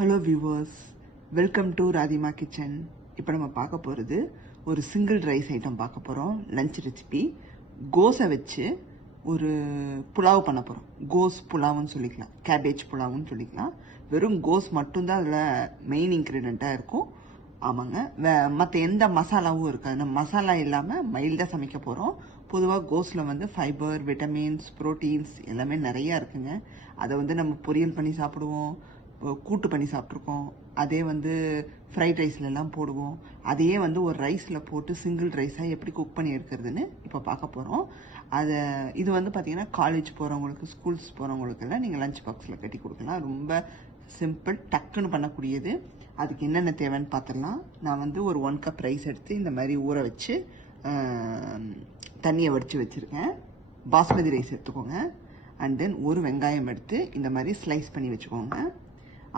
Hello viewers, welcome to Rathima kitchen. இப்போ நம்ம பார்க்க போகிறது ஒரு சிங்கிள் ரைஸ் ஐட்டம் பார்க்க போகிறோம். லஞ்ச் ரெசிபி கோஸை வச்சு ஒரு புலாவ் பண்ண போகிறோம். கோஸ் புலாவுன்னு சொல்லிக்கலாம், கேபேஜ் புலாவுன்னு சொல்லிக்கலாம். வெறும் கோஸ் மட்டும்தான் அதில் மெயின் இன்க்ரீடியண்ட்டாக இருக்கும். ஆமாங்க, மற்ற எந்த மசாலாவும் இருக்காது. நம்ம மசாலா இல்லாமல் மைல்டாக சமைக்க போகிறோம். பொதுவாக கோஸில் வந்து ஃபைபர், விட்டமின்ஸ், ப்ரோட்டீன்ஸ் எல்லாமே நிறையா இருக்குங்க. அதை வந்து நம்ம பொரியல் பண்ணி சாப்பிடுவோம், கூட்டு பண்ணி சாப்பிட்ருக்கோம். அதே வந்து ஃப்ரைட் ரைஸ்லலாம் போடுவோம். அதையே வந்து ஒரு ரைஸில் போட்டு சிங்கிள் ரைஸாக எப்படி குக் பண்ணி எடுக்கிறதுன்னு இப்போ பார்க்க போகிறோம். இது வந்து பார்த்திங்கன்னா காலேஜ் போகிறவங்களுக்கு, ஸ்கூல்ஸ் போகிறவங்களுக்கெல்லாம் நீங்கள் லஞ்ச் பாக்ஸில் கட்டி கொடுக்கலாம். ரொம்ப சிம்பிள், டக்குன்னு பண்ணக்கூடியது. அதுக்கு என்னென்ன தேவைன்னு பார்த்துடலாம். நான் வந்து ஒரு 1 கப் ரைஸ் எடுத்து இந்த மாதிரி ஊற வச்சு தண்ணியை வடித்து வச்சுருக்கேன். பாஸ்மதி ரைஸ் எடுத்துக்கோங்க. அண்ட் தென் ஒரு வெங்காயம் எடுத்து இந்த மாதிரி ஸ்லைஸ் பண்ணி வச்சுக்கோங்க.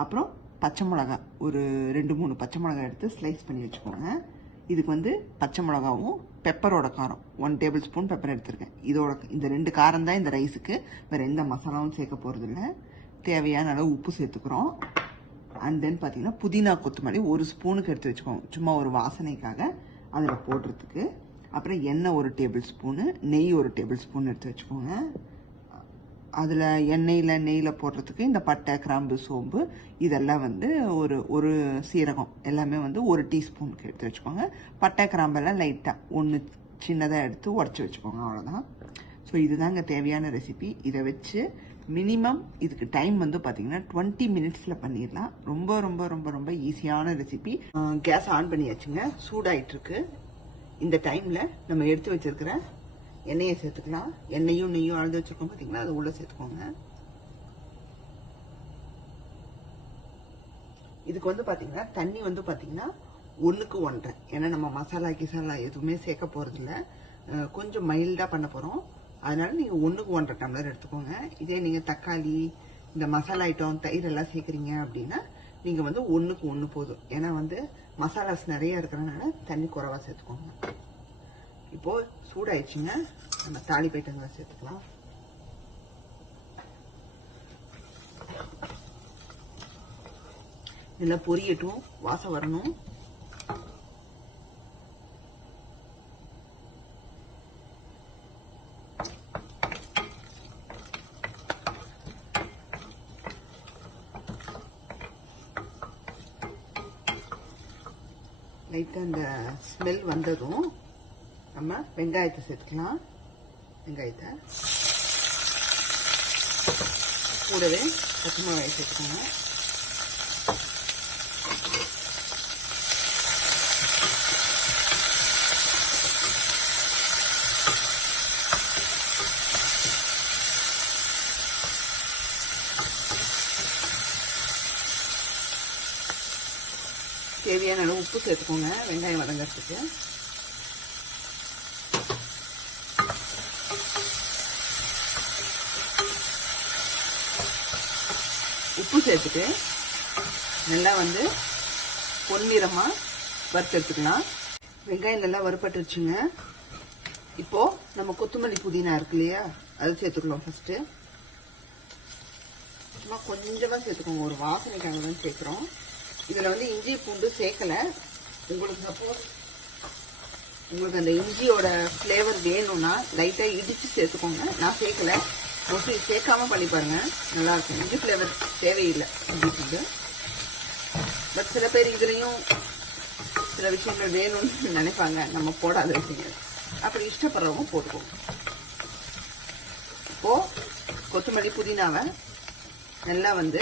அப்புறம் பச்சை மிளகா, ஒரு 2-3 பச்சை மிளகா எடுத்து ஸ்லைஸ் பண்ணி வச்சுக்கோங்க. இதுக்கு வந்து பச்சை மிளகாவும் பெப்பரோட காரம் 1 டேபிள் ஸ்பூன் பெப்பர் எடுத்துருக்கேன். இந்த 2 காரம் தான் இந்த ரைஸுக்கு. வேறு எந்த மசாலாவும் சேர்க்க போகிறதில்ல. தேவையான அளவு உப்பு சேர்த்துக்கிறோம். அண்ட் தென் பார்த்தீங்கன்னா புதினா கொத்தமல்லி 1 ஸ்பூனுக்கு எடுத்து வச்சுக்கோங்க, சும்மா ஒரு வாசனைக்காக அதில் போடுறதுக்கு. அப்புறம் எண்ணெய் 1 டேபிள் ஸ்பூனு, நெய் 1 டேபிள் ஸ்பூன் எடுத்து வச்சுக்கோங்க. அதில் நெய்யில் போடுறதுக்கு இந்த பட்டை, கிராம்பு, சோம்பு இதெல்லாம் வந்து ஒரு சீரகம் எல்லாமே வந்து 1 டீஸ்பூனுக்கு எடுத்து வச்சுக்கோங்க. பட்டை, கிராம்பெல்லாம் லைட்டாக 1 சின்னதாக எடுத்து உடச்சி வச்சுக்கோங்க. அவ்வளோதான். ஸோ இதுதாங்க தேவையான ரெசிபி. இதை வச்சு மினிமம் இதுக்கு டைம் வந்து பார்த்தீங்கன்னா 20 மினிட்ஸில் பண்ணிடலாம். ரொம்ப ரொம்ப ரொம்ப ரொம்ப ஈஸியான ரெசிபி. கேஸ் ஆன் பண்ணியாச்சுங்க, சூடாயிட்டுருக்கு. இந்த டைமில் நம்ம எடுத்து வச்சிருக்கிற எண்ணெயை சேர்த்துக்கலாம். எண்ணெயும் நெய்யும் அளந்து வச்சுருக்கோம் பார்த்தீங்களா, அது உள்ளே சேர்த்துக்கோங்க. இதுக்கு வந்து பார்த்தீங்கன்னா தண்ணி வந்து பார்த்தீங்கன்னா 1க்கு 1.5. ஏன்னா நம்ம மசாலா கிசாலா எதுவுமே சேர்க்க போகிறதில்ல, கொஞ்சம் மைல்டாக பண்ண போகிறோம். அதனால நீங்கள் 1க்கு 1.5 டம்ளர் எடுத்துக்கோங்க. இதே நீங்கள் தக்காளி, இந்த மசாலா ஐட்டம், தயிர் எல்லாம் சேர்க்குறீங்க அப்படின்னா நீங்கள் வந்து 1க்கு 1 போதும். ஏன்னா வந்து மசாலாஸ் நிறைய இருக்கிறதுனால தண்ணி குறைவா சேர்த்துக்கோங்க. இப்போது சூடாயிடுச்சுங்க, நம்ம தாளிப்பு ஐட்டங்களை சேர்த்துக்கலாம். நல்லா பொரியட்டும், வாசம் வரணும். லைட்டாக இந்த ஸ்மெல் வந்ததும் நம்ம வெங்காயத்தை சேர்த்துக்கலாம். வெங்காயத்தை கூடவே பச்சை மிளகாய் சேர்த்துக்கோங்க. தேவையான அளவு உப்பு சேர்த்துக்கோங்க வெங்காயம் வதங்கிறதுக்கு. உப்பு சேர்த்துட்டு நல்லா வந்து பொன்னிறமாக வறுத்தெடுத்துக்கலாம். வெங்காயம் நல்லா வறுப்பட்டுருச்சுங்க. இப்போது நம்ம கொத்தமல்லி புதினா இருக்கு இல்லையா, அது சேர்த்துக்கலாம். ஃபஸ்ட்டு சும்மா கொஞ்சமாக சேர்த்துக்கோங்க, ஒரு வாசனைக்காக தான் சேர்க்குறோம். இதில் வந்து இஞ்சி பூண்டு சேர்க்கலை. உங்களுக்கு சப்போஸ் உங்களுக்கு அந்த இஞ்சியோட ஃப்ளேவர் வேணும்னா லைட்டாக இடித்து சேர்த்துக்கோங்க. நான் சேர்க்கலை, மோஸ்ட்லி சேர்க்காம பண்ணி பாருங்க, நல்லாயிருக்கும். இஞ்சி ஃப்ளேவர் தேவையில்லை இஞ்சி பூண்டு. பட் சில பேர் இதுலேயும் சில விஷயங்கள் வேணும்னு நினைப்பாங்க, நம்ம போடாத விஷயங்கள். அப்படி இஷ்டப்படுறவங்க போட்டுக்கோங்க. இப்போது கொத்தமல்லி புதினாவை நல்லா வந்து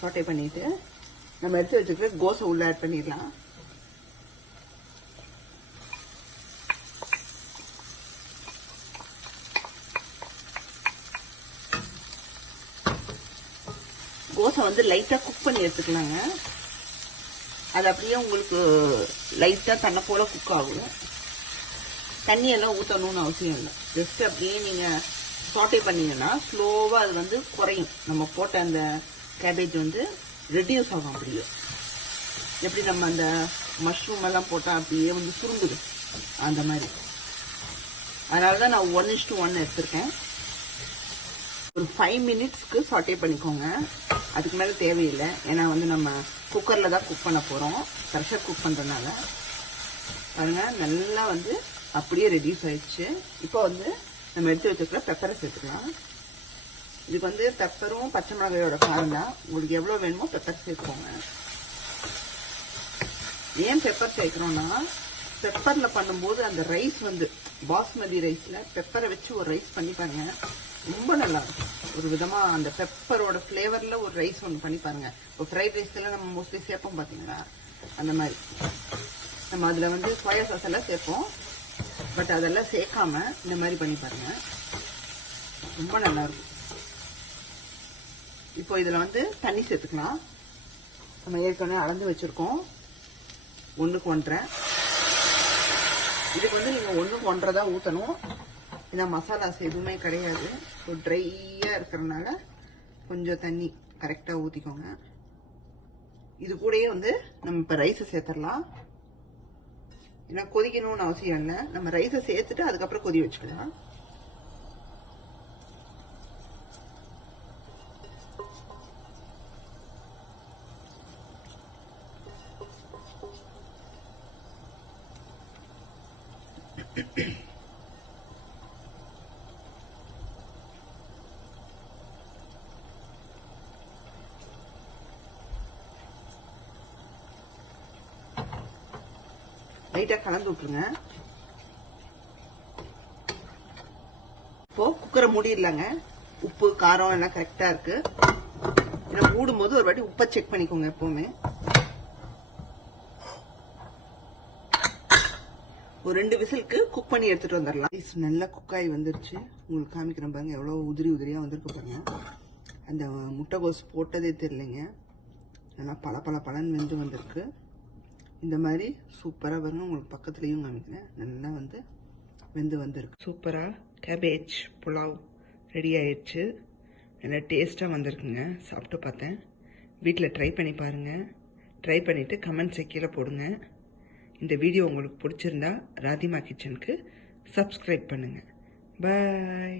சோட்டை பண்ணிட்டு நம்ம எடுத்து வச்சுக்கிற கோஸை உள்ள ஆட் பண்ணிடலாம். கோஸை வந்து லைட்டாக குக் பண்ணி எடுத்துக்கலாங்க. அது அப்படியே உங்களுக்கு லைட்டாக தன்னை போல குக் ஆகும். தண்ணியெல்லாம் ஊற்றணும்னு அவசியம் இல்லை. ஜஸ்ட் அப்படியே நீங்கள் சாட்டை பண்ணிங்கன்னா ஸ்லோவாக அது வந்து குறையும். நம்ம போட்ட அந்த கேபேஜ் வந்து ரெடியூஸ் ஆகும். அப்படியே எப்படி நம்ம அந்த மஷ்ரூம் எல்லாம் போட்டால் அப்படியே வந்து சுருங்குது, அந்த மாதிரி. அதனால தான் நான் 1:1 எடுத்திருக்கேன். ஒரு 5 மினிட்ஸ்க்கு சாட்டே பண்ணிக்கோங்க. அதுக்கு மேலே தேவையில்லை. ஏன்னா வந்து நம்ம குக்கரில் தான் குக் பண்ண போகிறோம். ப்ரெஷர் குக் பண்ணுறதுனால. பாருங்கள், நல்லா வந்து அப்படியே ரெடியூஸ் ஆயிடுச்சு. இப்போ வந்து நம்ம எடுத்து வச்சுருக்கிற பெப்பரை சேர்த்துக்கலாம். இதுக்கு வந்து பெப்பரும் பச்சை மிளகாயோட காரம் தான். உங்களுக்கு எவ்வளோ வேணுமோ பெப்பர் சேர்த்துக்கோங்க. ஏன் பெப்பர் சேர்க்குறோன்னா, பெப்பரில் பண்ணும்போது அந்த ரைஸ் வந்து பாஸ்மதி ரைஸில் பெப்பரை வச்சு ஒரு ரைஸ் பண்ணி பாருங்க, ரொம்ப நல்லா இருக்கும். ஒரு விதமாக அந்த பெப்பரோட ஃப்ளேவரில் ஒரு ரைஸ் ஒன்று பண்ணி பாருங்கள். இப்போ ஃப்ரைட் ரைஸ்லாம் நம்ம மோஸ்ட்லி சேர்ப்போம் பார்த்தீங்களா, அந்த மாதிரி. நம்ம அதில் வந்து சோயா சாஸ் எல்லாம் சேர்ப்போம். பட் அதெல்லாம் சேர்க்காம இந்த மாதிரி பண்ணி பாருங்கள், ரொம்ப நல்லாயிருக்கும். இப்போ இதில் வந்து தண்ணி சேர்த்துக்கலாம். நம்ம ஏற்கனவே அளந்து வச்சுருக்கோம், 1க்கு 1.5. இதுக்கு வந்து நீங்கள் 1க்கு 1.5 தான் ஊற்றணும். ஏன்னா மசாலாஸ் எதுவுமே கிடையாது. ஸோ ட்ரையாக இருக்கிறதுனால கொஞ்சம் தண்ணி கரெக்டாக ஊற்றிக்கோங்க. இது கூடயே வந்து நம்ம இப்போ ரைஸை சேர்த்துடலாம். ஏன்னா கொதிக்கணும்னு அவசியம் இல்லை. நம்ம ரைஸை சேர்த்துட்டு அதுக்கப்புறம் கொதி வச்சுக்கலாம். லைட்டாக கலந்து விட்டுருங்க. இப்போ குக்கரை மூடிடலாங்க. உப்பு காரம் எல்லாம் கரெக்டாக இருக்கு. ஏன்னா மூடும் போது ஒரு வாட்டி உப்பை செக் பண்ணிக்கோங்க எப்பவுமே. ஒரு 2 விசிலுக்கு குக் பண்ணி எடுத்துட்டு வந்துடலாம். நல்லா குக்காகி வந்துருச்சு. உங்களுக்கு காமிக்கிறேன் பாருங்க, எவ்வளோ உதிரி உதிரியாக வந்திருக்கு பாருங்க. அந்த முட்டைகோஸ் போட்டதே தெரியலைங்க. நல்லா பழன்னு வெந்து வந்திருக்கு. இந்த மாதிரி சூப்பராக பாருங்க, உங்களுக்கு பக்கத்துலேயும் காமிக்கிறேன். நல்லா வந்து வெந்து வந்திருக்கு. சூப்பராக கேபேஜ் புலாவ் ரெடி ஆயிடுச்சு. நல்லா டேஸ்ட்டாக வந்திருக்குங்க. சாப்பிட்டு பார்த்தேன். வீட்டில் ட்ரை பண்ணி பாருங்கள். ட்ரை பண்ணிவிட்டு கமெண்ட்ஸை கீழே போடுங்க. இந்த வீடியோ உங்களுக்கு பிடிச்சிருந்தா ராதிமா கிச்சனுக்கு சப்ஸ்கிரைப் பண்ணுங்கள். பாய்.